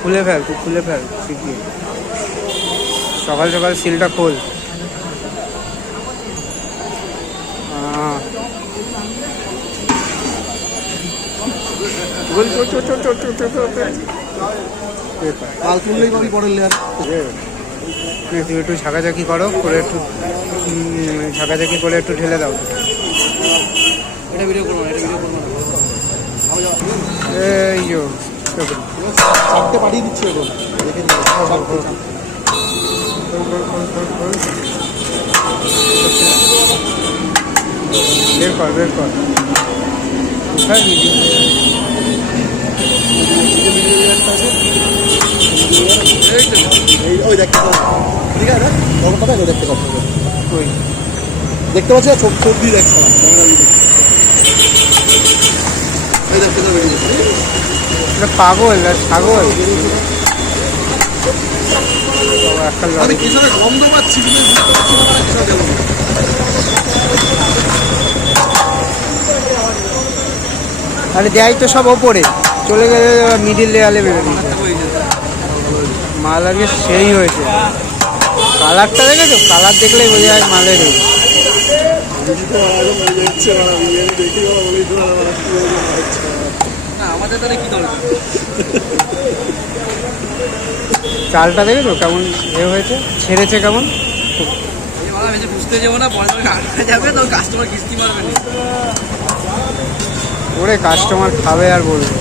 খুলে ফেল, তুই খুলে ফেল শিখিয়ে। সকাল সকাল সিলটা খোল। তুমি একটু ঝাঁকাঝাঁকি করো, করে একটু ঝাঁকাঝাঁকি করে একটু ঢেলে দাও। এটা ভিডিও করবো না, এটা ভিডিও করবো না। এই যো চারটে পাঠিয়ে দিচ্ছি এখন। বের কর, বের কর। কোথায় মিডিল? ওই দেখতে পাবো, ঠিক আছে দেখতে পাবো। ওই দেখতে পাচ্ছি, চোখ দিয়ে দেখছি ক্যামেরা দিয়ে দেখছি। এই দেখতে পাবো, পাগল আর ছাগল। একটা আমি কিসবে গন্ধ পাচ্ছি, আরে দেয় তো সব ওপরে চলে গেলে মিডিল লেয়ারে বেরোবে। মাল আগে সেই হয়েছে। কালারটা দেখেছো? কালার দেখলেই বোঝা যায় মালের। আমাদের তাহলে কি দরকার? চালটা দেখেছো কেমন এ হয়েছে, ছেড়েছে কেমন। বুঝতে যাবো না, পরে যাবে তো কাস্টমার কিস্তি মারবে না। ওরে কাস্টমার খাবে আর বলবে।